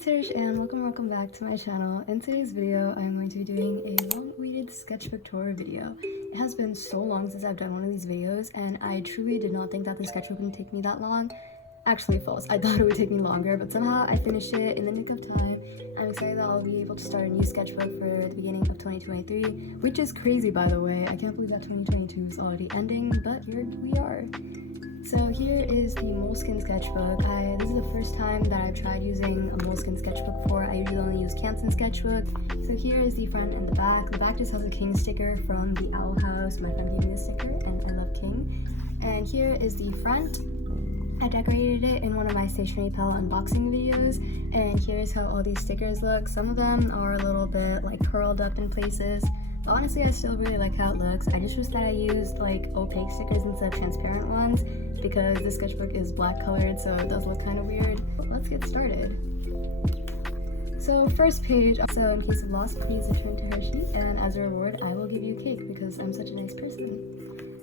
it's Hersh and welcome back to my channel. In today's video, I'm going to be doing a long-awaited sketchbook tour video. It has been so long since I've done one of these videos, and I truly did not think that the sketchbook would take me that long. Actually, false. I thought it would take me longer, but somehow I finished it in the nick of time. I'm excited that I'll be able to start a new sketchbook for the beginning of 2023, which is crazy, by the way. I can't believe that 2022 is already ending, but here we are. So here is the Moleskine Sketchbook. This is the first time that I've tried using a Moleskine Sketchbook before. I usually only use Canson Sketchbook. So here is the front and the back. The back just has a king sticker from the Owl House. My friend gave me this sticker, and I love king. And here is the front. I decorated it in one of my stationery pal unboxing videos, and here's how all these stickers look. Some of them are a little bit like curled up in places. But honestly, I still really like how it looks. I just wish that I used like opaque stickers instead of transparent ones because this sketchbook is black colored, so it does look kind of weird. Let's get started. So first page, so in case of loss, please return to Hershey, and as a reward, I will give you a cake because I'm such a nice person.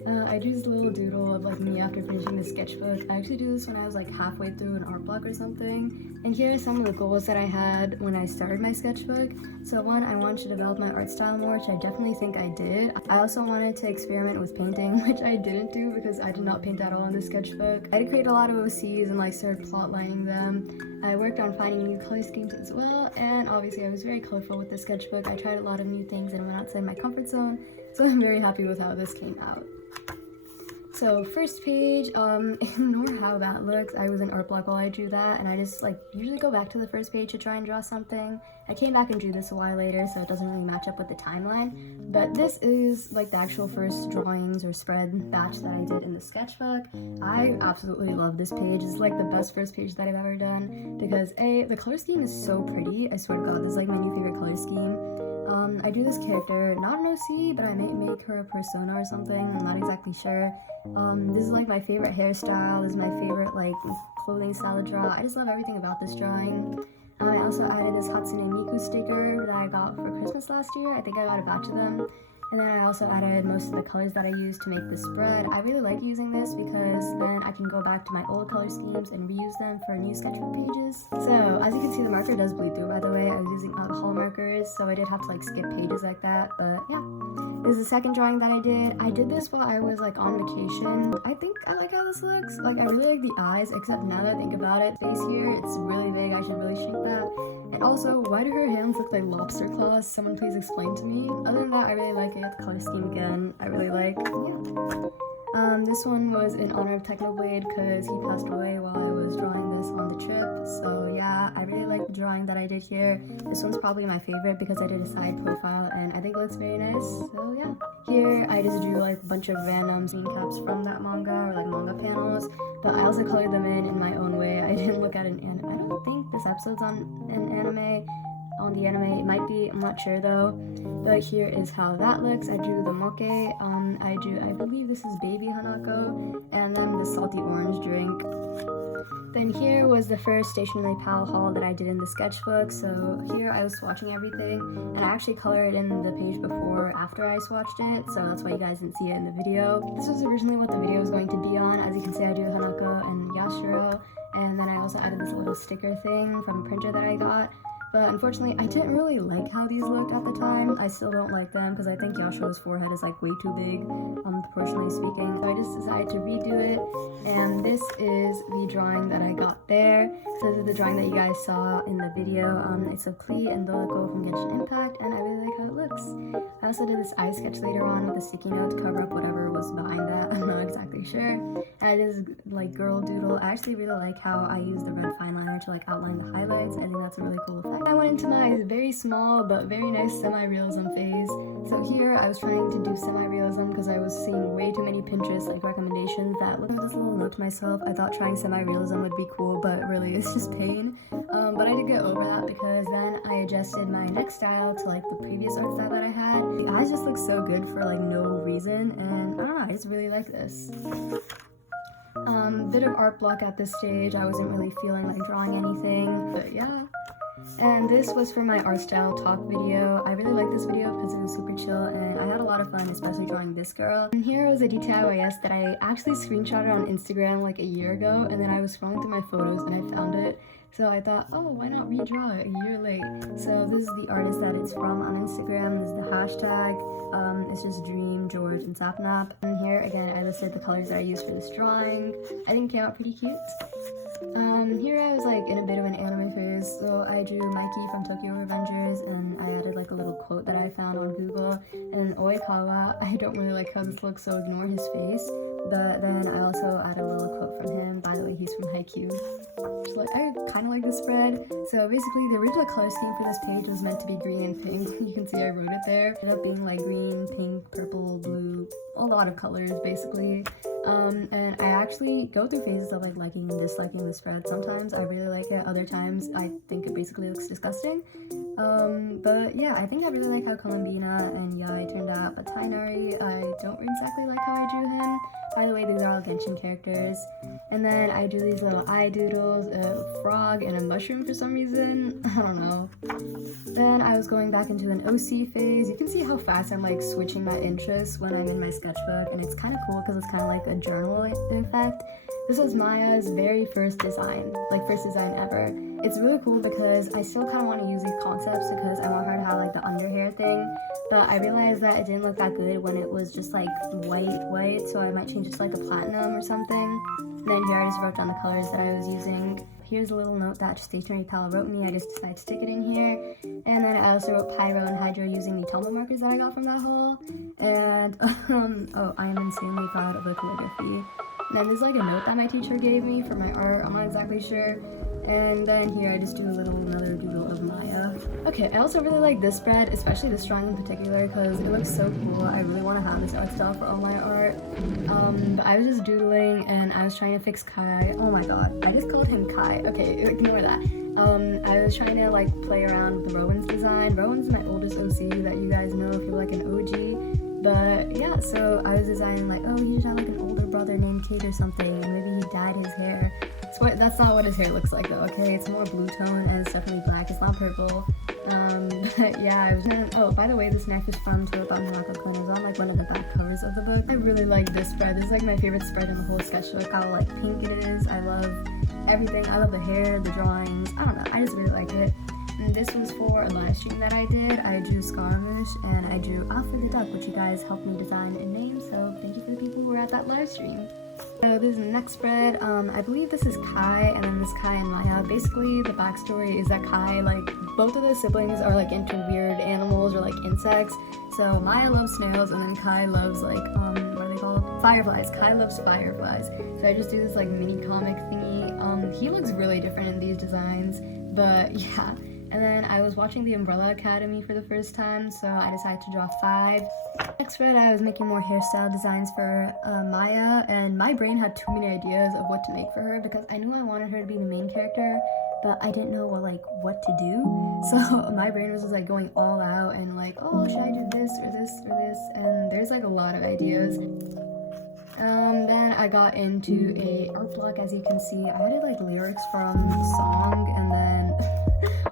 I drew this little doodle of like me after finishing the sketchbook. I actually do this when I was like halfway through an art block or something. And here are some of the goals that I had when I started my sketchbook. So one, I wanted to develop my art style more, which I definitely think I did. I also wanted to experiment with painting, which I didn't do because I did not paint at all in the sketchbook. I did create a lot of OCs and like started plot lining them. I worked on finding new color schemes as well, and obviously I was very colorful with the sketchbook. I tried a lot of new things and went outside my comfort zone, so I'm very happy with how this came out. So first page, ignore how that looks. I was in art block while I drew that, and I just like usually go back to the first page to try and draw something. I came back and drew this a while later, so it doesn't really match up with the timeline. But this is like the actual first drawings or spread batch that I did in the sketchbook. I absolutely love this page. It's like the best first page that I've ever done because the color scheme is so pretty. I swear to God, this is like my new favorite color scheme. I do this character, not an OC, but I may make her a persona or something. I'm not exactly sure. This is like my favorite hairstyle. This is my favorite like clothing style to draw. I just love everything about this drawing. I also added this Hatsune Miku sticker that I got for Christmas last year. I think I got a batch of them. And then I also added most of the colors that I used to make this spread. I really like using this because then I can go back to my old color schemes and reuse them for new sketchbook pages. So as you can see, the marker does bleed through, by the way. I was using alcohol markers, so I did have to like skip pages like that, but yeah. This is the second drawing that I did. I did this while I was like on vacation. I think I like how this looks. Like I really like the eyes, except now that I think about it, face here, it's really big. I should really shrink that. And also, why do her hands look like lobster claws? Someone please explain to me. Other than that, I really like it. The color scheme again, I really like. Yeah. This one was in honor of Technoblade because he passed away while I was drawing this on the trip. So yeah, I really like the drawing that I did here. This one's probably my favorite because I did a side profile and I think it looks very nice. So yeah. Here I just drew like a bunch of random scene caps from that manga or like manga panels, but I also colored them in my own way. I didn't look at an anime. I don't think this episode's on an anime. On the anime, it might be, I'm not sure though. But here is how that looks. I drew the moke. I believe this is baby Hanako, and then the salty orange drink. Then here was the first stationery pal haul that I did in the sketchbook. So here I was swatching everything, and I actually colored in the page before after I swatched it, so that's why you guys didn't see it in the video. This was originally what the video was going to be on. As you can see, I do Hanako and Yashiro, and then I also added this little sticker thing from a printer that I got. But unfortunately, I didn't really like how these looked at the time. I still don't like them because I think Yashiro's forehead is like way too big, proportionally speaking. So I just decided to redo it, and this is the drawing that I got there. So this is the drawing that you guys saw in the video. It's a Klee and the logo from Genshin Impact, and I really like how it looks. I also did this eye sketch later on with a sticky note to cover up whatever was behind that. I'm not exactly sure. And I did this like girl doodle. I actually really like how I use the red fine liner to like outline the highlights. I think that's a really cool effect. I went into my very small but very nice semi-realism phase. So here I was trying to do semi-realism because I was seeing way too many Pinterest like recommendations that looked at this little note to myself. I thought trying semi-realism would be cool, but really it's just pain. But I did get over that because then I adjusted my neck style to like the previous art style that I had. The eyes just look so good for like no reason, and I don't know, I just really like this. Bit of art block at this stage. I wasn't really feeling like drawing anything, but yeah. And this was for my art style talk video. I really liked this video because it was super chill and I had a lot of fun, especially drawing this girl. And here was a DTIYS that I actually screenshotted on Instagram like a year ago, and then I was scrolling through my photos and I found it. So I thought, oh, why not redraw it a year late? So this is the artist that it's from on Instagram. This is the hashtag. It's just Dream, George, and Sapnap. And here again, I listed the colors that I used for this drawing. I think it came out pretty cute. Here I was like in a bit of an anime phase, so I drew Mikey from Tokyo Revengers, and I added like a little quote that I found on Google. And Oikawa, I don't really like how this looks, so ignore his face. But then I also added a little quote from him. By the way, he's from Haikyuu. Just like, I kind of like this spread. So basically, the original color scheme for this page was meant to be green and pink. You can see I wrote it there. It ended up being like green, pink, purple, blue, a lot of colors basically. And I actually go through phases of like liking and disliking the spread. Sometimes I really like it, other times I think it basically looks disgusting. But yeah, I think I really like how Columbina and Yai turned out, but Tainari, I don't exactly like how I drew him. By the way, these are all Genshin characters. And then I drew these little eye doodles, a frog and a mushroom for some reason. I don't know. Then I was going back into an OC phase. You can see how fast I'm like switching my interests when I'm in my sketchbook, and it's kind of cool because it's kind of like a journal effect. This was Maya's very first design, like first design ever. It's really cool because I still kind of want to use these concepts because I want her to have like the under hair thing, but I realized that it didn't look that good when it was just like white, so I might change it to like a platinum or something. And then here I just wrote down the colors that I was using. Here's a little note that Stationery Pal wrote me. I just decided to stick it in here. And then I also wrote Pyro and Hydro using the Tombow markers that I got from that haul. And oh, I am insanely proud of the calligraphy. And then there's like a note that my teacher gave me for my art. I'm not exactly sure. And then here I just do another doodle of Maya. Okay, I also really like this spread, especially this drawing in particular, because it looks so cool. I really want to have this art style for all my art. But I was just doodling and I was trying to fix Kai. Oh my god, I just called him Kai. Okay, ignore that. I was trying to like play around with Rowan's design. Rowan's my oldest OC that you guys know if you're like an OG. But yeah, so I was designing like, oh, he should have like an older brother named Kate or something, and maybe he dyed his hair. So that's not what his hair looks like though, okay? It's more blue tone and it's definitely black, it's not purple. But yeah, I was gonna, oh, by the way, this knife is from Toyotan It's on like one of the back covers of the book. I really like this spread. This is like my favorite spread in the whole sketchbook. How like pink it is. I love everything. I love the hair, the drawings. I don't know, I just really like it. And this was for a live stream that I did. I drew Scaramouche and I drew Alfred the Duck, which you guys helped me design and name, so thank you for the people who were at that live stream. So this is the next spread. I believe this is Kai, and then this Kai and Maya. Basically, the backstory is that Kai, like, both of the siblings are like into weird animals or like insects. So Maya loves snails, and then Kai loves like, what are they called? Fireflies. Kai loves fireflies. So I just do this like mini comic thingy. He looks really different in these designs, but yeah. And then I was watching the Umbrella Academy for the first time, so I decided to draw 5. Next spread, I was making more hairstyle designs for Maya, and my brain had too many ideas of what to make for her because I knew I wanted her to be the main character, but I didn't know what to do. So my brain was just like going all out and like, oh, should I do this or this or this? And there's like a lot of ideas. Then I got into a art block. As you can see, I added like lyrics from the song, and then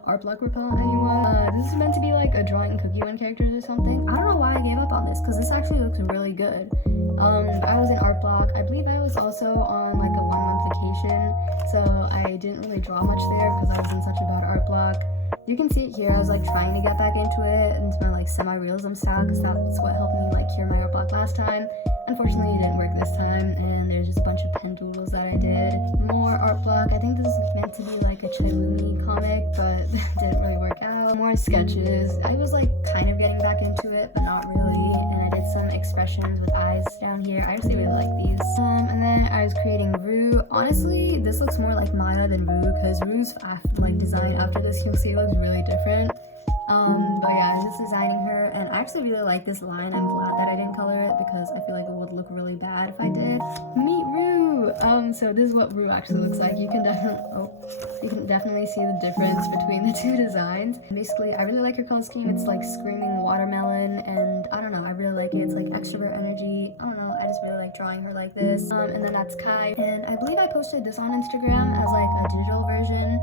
art block repellent anyone. This is meant to be like a drawing Cookie One characters or something. I don't know why I gave up on this because this actually looks really good. I was in art block. I believe I was also on like a 1-month vacation, so I didn't really draw much there because I was in such a bad art block. You can see it here. I was like trying to get back into it, into my like semi-realism style because that's what helped me like cure my art block last time. Unfortunately, it didn't work this time, and there's just a bunch of pen doodles that I did. More art block. I think this is meant to be like a Chailumi comic, but didn't really work out. More sketches. I was like kind of getting back into it, but not really. And I did some expressions with eyes down here. I actually really like these. And then I was creating Rue. Honestly, this looks more like Maya than Rue, because Rue's like design after this, you'll see it looks really different. But yeah, I was just designing her, and I actually really like this line. I'm glad that I didn't color it because I feel like it would look really bad if I did. Meet Rue! So this is what Rue actually looks like. You can definitely see the difference between the two designs. Basically, I really like her color scheme. It's like screaming watermelon, and I don't know, I really like it. It's like extrovert energy. I don't know, I just really like drawing her like this. And then that's Kai, and I believe I posted this on Instagram as like a digital version.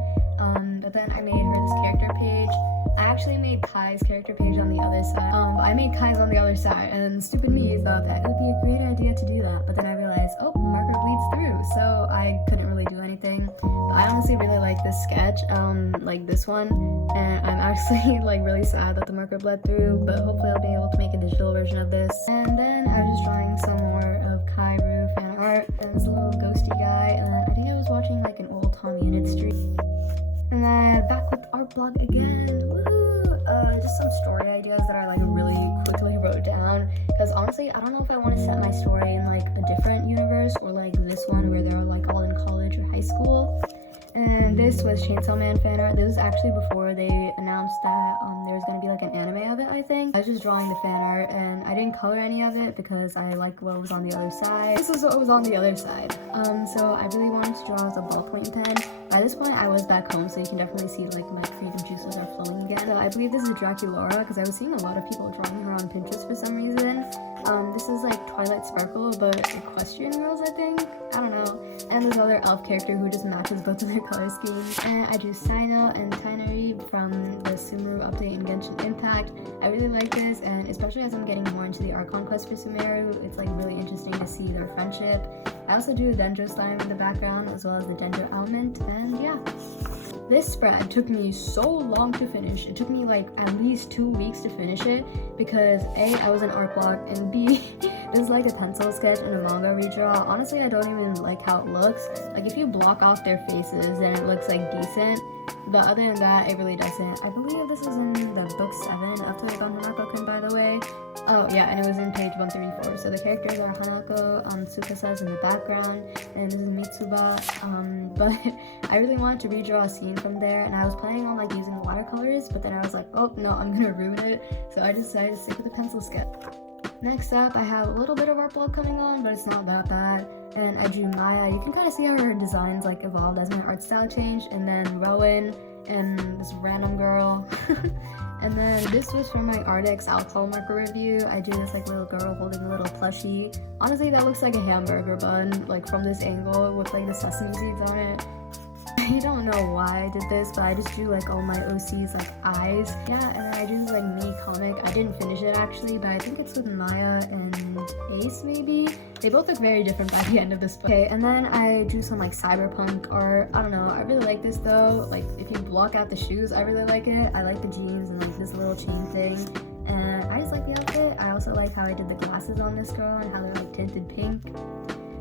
But then I made her this character page. I actually made Kai's character page on the other side. But I made Kai's on the other side, and stupid me thought that it would be a great idea to do that. But then I realized, oh, marker bleeds through, so I couldn't really do anything. But I honestly really like this sketch, like this one, and I'm actually like really sad that the marker bled through, but hopefully I'll be able to make a digital version of this. And then I was just drawing some more of Kairu fan art, and this little ghosty guy, and then I think I was watching like an old Tom Unit stream. And then back with art blog again. Woo! Just some story ideas that I like really quickly wrote down, because honestly I don't know if I want to set my story in like a different universe or like this one where they're like all in college or high school. And this was Chainsaw Man fan art. This was actually before they announced that there's gonna be like an anime of it, I think. I was just drawing the fan art and I didn't color any of it because I liked what was on the other side. This is what was on the other side. So I really wanted to draw with a ballpoint pen. By this point I was back home, so you can definitely see like my creative juices are flowing again. So I believe this is Draculaura because I was seeing a lot of people drawing her on Pinterest for some reason. This is like Twilight Sparkle, but equestrian girls, I think. I don't know. And this other elf character who just matches both of their color schemes. And I drew Sino and Tainari from the Sumeru update in Genshin Impact. I really like this, and especially as I'm getting more into the art conquest for Sumeru, it's like really interesting to see their friendship. I also drew Dendro slime in the background as well as the Dendro element, and yeah. This spread took me so long to finish. It took me like at least 2 weeks to finish it because A, I was in art block, and B, this is like a pencil sketch and a manga redraw. Honestly, I don't even like how it looks. Like if you block off their faces, then it looks like decent. But other than that, it really doesn't. I believe this is in the book 7 of the Gundam, by the way. Oh yeah, and it was in page 134. So the characters are Hanako, Tsukasa's in the background, and this is Mitsuba. But I really wanted to redraw a scene from there, and I was planning on like using watercolors, but then I was like, oh no, I'm gonna ruin it. So I decided to stick with the pencil sketch. Next up, I have a little bit of art block coming on, but it's not that bad. And I drew Maya. You can kind of see how her designs like evolved as my art style changed. And then Rowan and this random girl. And then this was from my Arrtx alcohol marker review. I drew this like little girl holding a little plushie. Honestly, that looks like a hamburger bun, like from this angle with like the sesame seeds on it. I don't know why I did this, but I just drew like all my OC's like eyes. Yeah, and then I drew this like mini comic. I didn't finish it actually, but I think it's with Maya and Ace maybe. They both look very different by the end of this book. Okay, and then I drew some like cyberpunk art. I don't know, I really like this though. Like if you block out the shoes, I really like it. I like the jeans and like this little chain thing. And I just like the outfit. I also like how I did the glasses on this girl and how they're like tinted pink.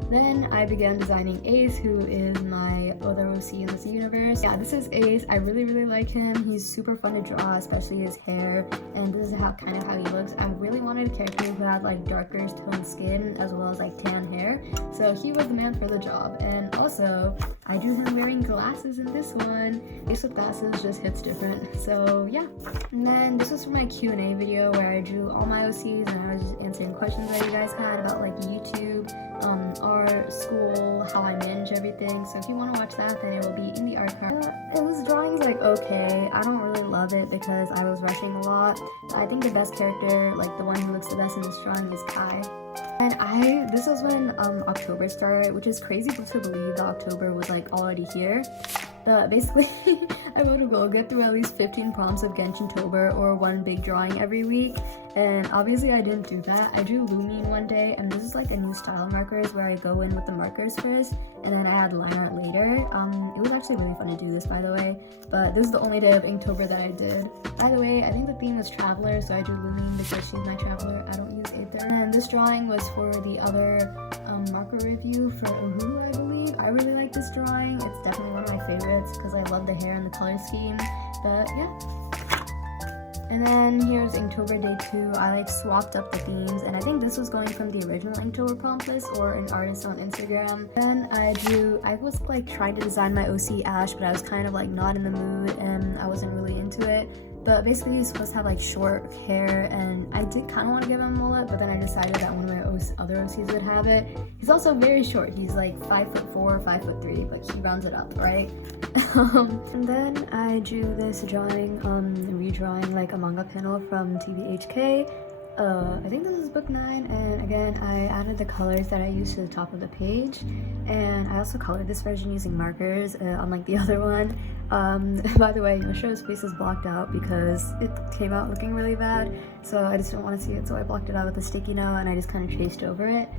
Then I began designing Ace, who is my other OC in this universe. Yeah, this is Ace. I really like him. He's super fun to draw, especially his hair, and this is how kind of how he looks. I really wanted a character who had like darker toned skin as well as like tan hair, so he was the man for the job. And also, I drew him wearing glasses in this one. Ace with glasses just hits different, so yeah. And then this was for my Q&A video where I drew all my OCs and I was just answering questions that you guys had about like YouTube, art, school, how I manage everything. So if you want to watch that, then it will be in the archive. This drawing's like okay. I don't really love it because I was rushing a lot. I think the best character, like the one who looks the best in this drawing, is Kai. And this was when October started, which is crazy to believe that October was like already here. But basically, I wrote a goal, get through at least 15 prompts of Genshin-tober or one big drawing every week. And obviously I didn't do that. I drew Lumine one day, and this is like a new style of markers where I go in with the markers first, and then I add line art later. It was actually really fun to do this, by the way. But this is the only day of Inktober that I did. By the way, I think the theme was Traveler, so I drew Lumine because she's my traveler. I don't use Aether. And this drawing was for the other marker review for Ohuhu, I believe. I really like this drawing. It's definitely one of my favorites because I love the hair and the color scheme. But yeah. And then here's Inktober Day 2. I like swapped up the themes, and I think this was going from the original Inktober prompt list or an artist on Instagram. Then I was like trying to design my OC Ash, but I was kind of like not in the mood and I wasn't really into it. But basically he's supposed to have like short hair, and I did kind of want to give him a mullet, but then I decided that one of my other OCs would have it. He's also very short. He's like 5'4", 5'3", but he rounds it up, right? And then I drew this drawing, redrawing like a manga panel from TVHK. I think this is book 9, and again I added the colors that I used to the top of the page, and I also colored this version using markers, unlike the other one. By the way, Yoshiro's face is blocked out because it came out looking really bad, so I just didn't want to see it, so I blocked it out with a sticky note and I just kind of traced over it.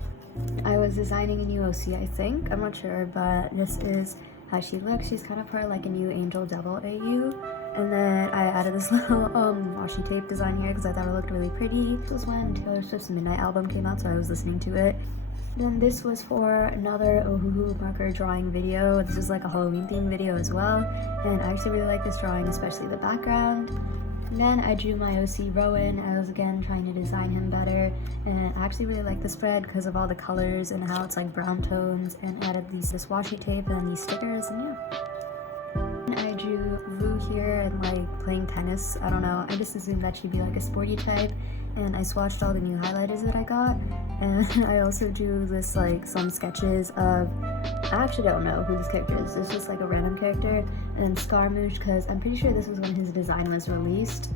I was designing a new OC, I think, I'm not sure, but this is how she looks. She's kind of part like a new angel devil AU. And then I added this little washi tape design here because I thought it looked really pretty. This was when Taylor Swift's Midnight album came out, so I was listening to it. Then this was for another Ohuhu marker drawing video. This is like a Halloween themed video as well, and I actually really like this drawing, especially the background. And then I drew my OC Rowan. I was again trying to design him better, and I actually really like the spread because of all the colors and how it's like brown tones, and added this washi tape and these stickers, and yeah. I drew Rue here and like playing tennis. I don't know, I just assumed that she'd be like a sporty type, and I swatched all the new highlighters that I got. And I also drew this like some sketches of, I actually don't know who this character is. It's just like a random character, and Scaramouche because I'm pretty sure this was when his design was released.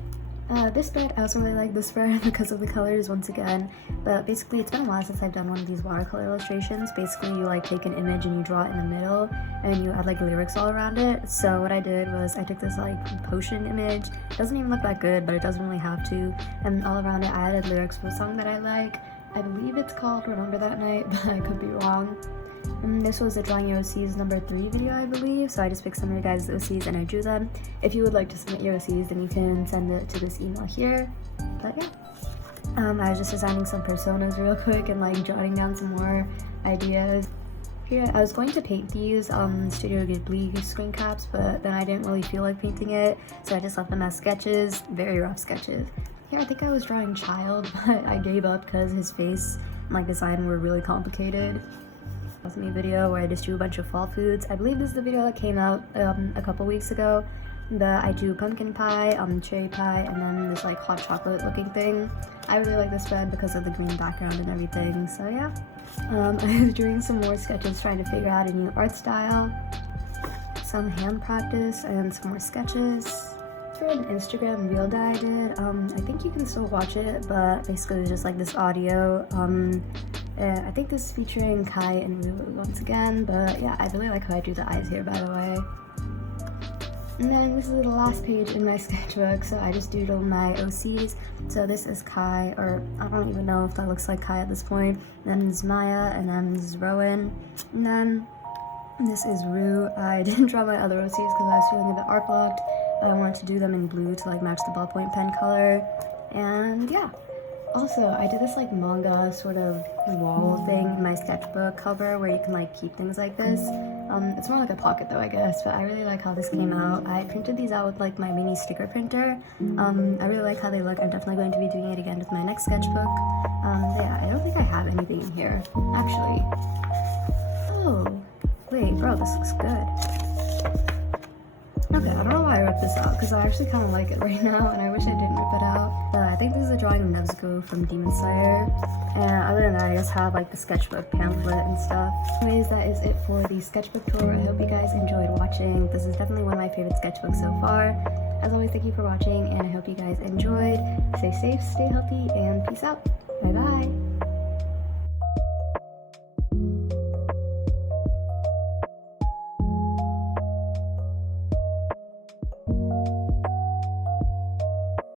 This spread, I also really like this spread because of the colors once again, but basically it's been a while since I've done one of these watercolor illustrations. Basically you like take an image and you draw it in the middle and you add like lyrics all around it. So what I did was I took this like potion image. It doesn't even look that good, but it doesn't really have to, and all around it I added lyrics for a song that I like. I believe it's called Remember That Night, but I could be wrong. And this was the Drawing Your OCs number 3 video, I believe, so I just picked some of your guys' OCs and I drew them. If you would like to submit your OCs, then you can send it to this email here. But yeah, I was just designing some personas real quick and like jotting down some more ideas. Here, I was going to paint these Studio Ghibli screen caps, but then I didn't really feel like painting it, so I just left them as sketches, very rough sketches. Here, I think I was drawing Child, but I gave up because his face and like design were really complicated. Me video where I just drew a bunch of fall foods. I believe this is the video that came out a couple weeks ago. I drew pumpkin pie, cherry pie, and then this like hot chocolate looking thing. I really like this spread because of the green background and everything, so yeah. I was doing some more sketches trying to figure out a new art style, some hand practice, and some more sketches. For an Instagram reel that I did, I think you can still watch it, but basically it was just like this audio. I think this is featuring Kai and Rue once again, but yeah, I really like how I drew the eyes here, by the way. And then this is the last page in my sketchbook, so I just doodled my OCs. So this is Kai, or I don't even know if that looks like Kai at this point. And then this is Maya, and then this is Rowan. And then this is Rue. I didn't draw my other OCs because I was feeling a bit art blocked. I wanted to do them in blue to like match the ballpoint pen color. And yeah. Also, I did this like manga sort of wall thing in my sketchbook cover where you can like keep things like this. It's more like a pocket though, I guess, but I really like how this came out. I printed these out with like my mini sticker printer. I really like how they look. I'm definitely going to be doing it again with my next sketchbook. Yeah, I don't think I have anything in here, actually. Oh, wait, bro, this looks good. Okay, I don't know why I ripped this out, because I actually kind of like it right now, and I wish I didn't rip it out. But I think this is a drawing of Nezuko from Demon Slayer. And other than that, I just have like the sketchbook pamphlet and stuff. Anyways, that is it for the sketchbook tour. I hope you guys enjoyed watching. This is definitely one of my favorite sketchbooks so far. As always, thank you for watching, and I hope you guys enjoyed. Stay safe, stay healthy, and peace out. Bye bye.